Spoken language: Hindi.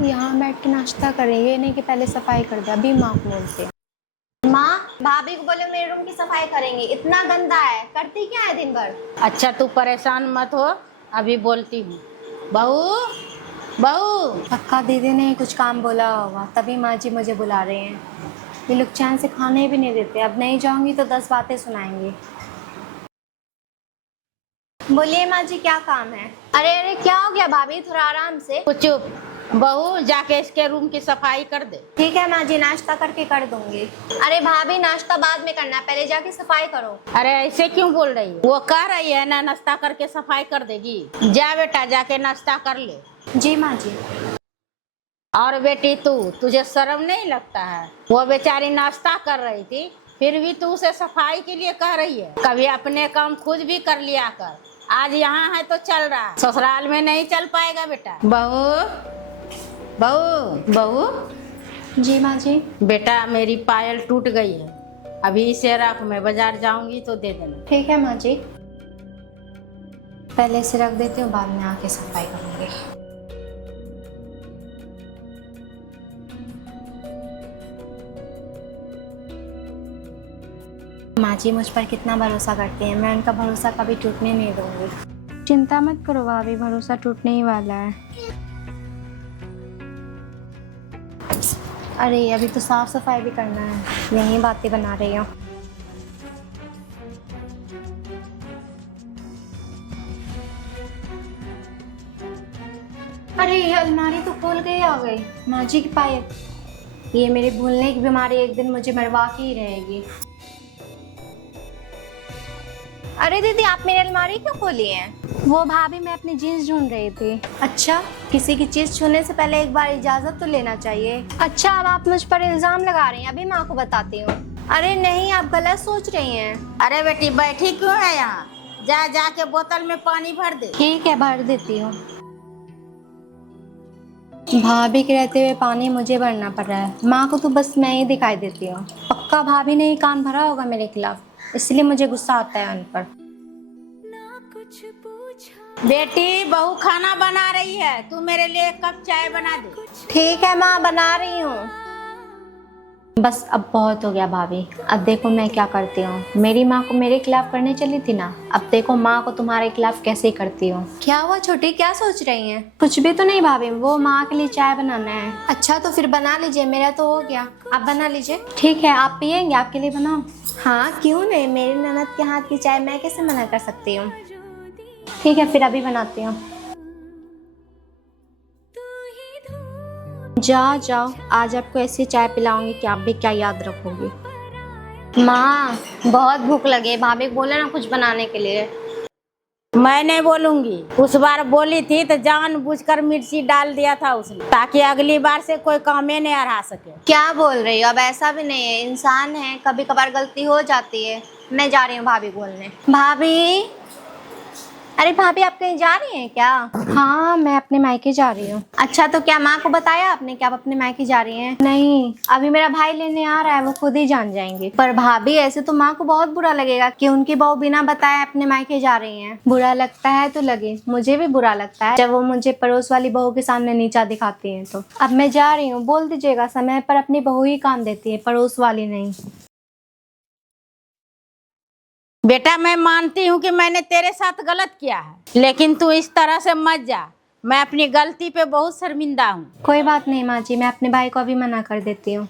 यहाँ बैठ के नाश्ता करेंगे, नहीं कि पहले सफाई कर दे। अभी माँ को बोलते हैं। माँ, भाभी को बोले मेरे रूम की सफाई करेंगे, इतना गंदा है, करती क्या है दिन भर। अच्छा तू परेशान मत हो, अभी बोलती हूँ। बहू बहू। पक्का दीदी ने कुछ काम बोला होगा, तभी माँ जी मुझे बुला रहे हैं। ये लोग चैन से खाने भी नहीं देते। अब नहीं जाऊंगी तो 10 बातें सुनाएंगे। बोलिए माँ जी, क्या काम है। अरे अरे, क्या हो गया भाभी, थोड़ा आराम से। चुप बहू, जाके इसके रूम की सफाई कर दे। ठीक है माँ जी, नाश्ता करके कर दूंगी। अरे भाभी, नाश्ता बाद में करना, पहले जाके सफाई करो। अरे ऐसे क्यों बोल रही है? वो कह रही है ना नाश्ता करके सफाई कर देगी। जा बेटा, जाके नाश्ता कर ले। जी माँ जी। और बेटी तुझे शर्म नहीं लगता है? वो बेचारी नाश्ता कर रही थी, फिर भी तू उसे सफाई के लिए कह रही है। कभी अपने काम खुद भी कर लिया कर। आज यहाँ है तो चल रहा, ससुराल में नहीं चल पाएगा बेटा। बहू बहू बहू। जी माँ जी। बेटा मेरी पायल टूट गई है, अभी इसे रख, मैं बाजार जाऊंगी तो दे देना। ठीक है माँ जी, पहले इसे रख देती हूँ, बाद में आके सफाई करूँगी। माँ जी मुझ पर कितना भरोसा करती हैं, मैं उनका भरोसा कभी टूटने नहीं दूंगी। चिंता मत करो भाभी, भरोसा टूटने ही वाला है। अरे अभी तो साफ सफाई भी करना है, यही बातें बना रही हूँ। अरे ये अलमारी तो खोल के ही आ गई। माँ जी की पायल, ये मेरे भूलने की बीमारी एक दिन मुझे मरवा के ही रहेगी। अरे दीदी, आप मेरी अलमारी क्यों खोली है। वो भाभी, मैं अपनी जीन्स ढूंढ रही थी। अच्छा, किसी की चीज छूने से पहले एक बार इजाजत तो लेना चाहिए। अच्छा, अब आप मुझ पर इल्जाम लगा रही हैं, अभी माँ को बताती हूँ। अरे नहीं, आप गलत सोच रही हैं। अरे बेटी बैठी क्यों है यहाँ? जा जाके बोतल में पानी भर दे। ठीक है, भर देती हूँ। भाभी के रहते हुए पानी मुझे भरना पड़ रहा है, माँ को तो बस मैं ही दिखाई देती हूँ। पक्का भाभी ने ही कान भरा होगा मेरे खिलाफ, इसलिए मुझे गुस्सा आता है उन पर। बेटी बहू खाना बना रही है, तू मेरे लिए एक कप चाय बना दे। ठीक है माँ, बना रही हूँ। बस अब बहुत हो गया भाभी, अब देखो मैं क्या करती हूँ। मेरी माँ को मेरे खिलाफ करने चली थी ना, अब देखो माँ को तुम्हारे खिलाफ कैसे करती हूँ। क्या हुआ छोटी, क्या सोच रही हैं। कुछ भी तो नहीं भाभी, वो माँ के लिए चाय बनाना है। अच्छा तो फिर बना लीजिए, मेरा तो हो गया, आप बना लीजिए। ठीक है, आप पियेंगे? आपके लिए बनाओ? हाँ क्यों नहीं, मेरी ननद के हाथ की चाय मैं कैसे मना कर सकती हूँ। ठीक है, फिर अभी बनाती हूँ। जाओ, आज आपको ऐसी चाय पिलाऊंगी कि आप भी क्या याद रखोगी। माँ, बहुत भूख लगी है, भाभी को बोला ना कुछ बनाने के लिए। मैं नहीं बोलूंगी, उस बार बोली थी तो जानबूझकर मिर्ची डाल दिया था उसने, ताकि अगली बार से कोई काम नहीं अड़ा सके। क्या बोल रही हो, अब ऐसा भी नहीं है, इंसान है, कभी कभार गलती हो जाती है। मैं जा रही हूँ भाभी बोलने। भाभी, अरे भाभी आप कहीं जा रही हैं क्या। हाँ, मैं अपने मायके जा रही हूँ। अच्छा, तो क्या माँ को बताया आपने कि आप अपने मायके जा रही हैं। नहीं, अभी मेरा भाई लेने आ रहा है, वो खुद ही जान जाएंगे। पर भाभी, ऐसे तो माँ को बहुत बुरा लगेगा कि उनकी बहू बिना बताए अपने मायके जा रही हैं। बुरा लगता है तो लगे, मुझे भी बुरा लगता है जब वो मुझे पड़ोस वाली बहू के सामने नीचा दिखाती हैं। तो अब मैं जा रही हूँ, बोल दीजिएगा समय पर अपनी बहू ही काम देती है, पड़ोस वाली नहीं। बेटा मैं मानती हूँ कि मैंने तेरे साथ गलत किया है, लेकिन तू इस तरह से मत जा। मैं अपनी गलती पे बहुत शर्मिंदा हूँ। कोई बात नहीं माँ जी, मैं अपने भाई को अभी मना कर देती हूँ।